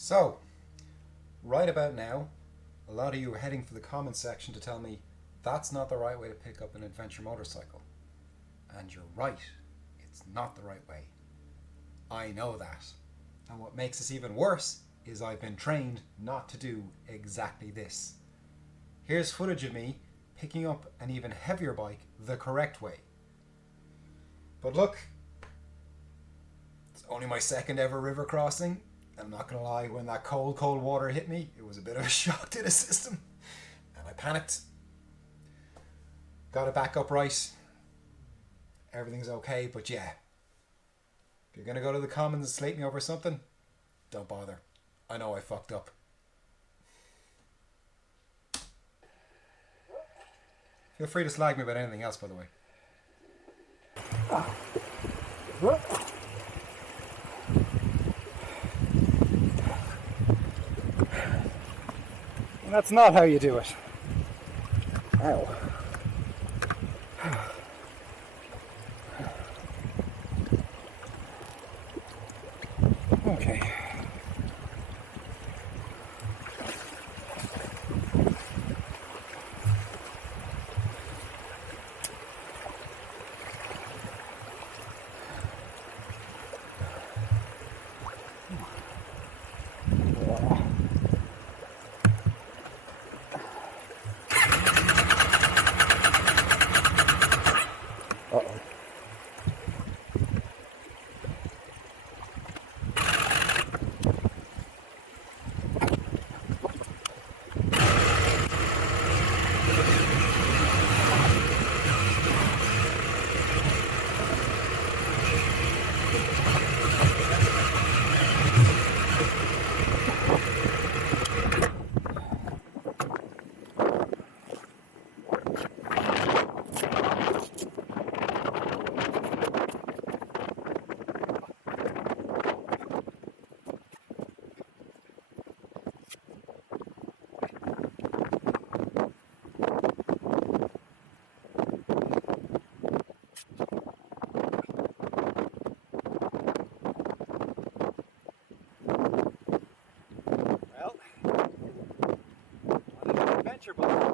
So, right about now, a lot of you are heading for the comments section to tell me that's not the right way to pick up an adventure motorcycle. And you're right, it's not the right way. I know that. And what makes this even worse is I've been trained not to do exactly this. Here's footage of me picking up an even heavier bike the correct way. But look, it's only my second ever river crossing. I'm not going to lie, when that cold water hit me, it was a bit of a shock to the system. And I panicked. Got it back up right. Everything's okay, but yeah. If you're going to go to the comments and slate me over something, don't bother. I know I fucked up. Feel free to slag me about anything else, by the way. And that's not how you do it. Ow. Okay. Uh-oh. Well, on an adventure bike.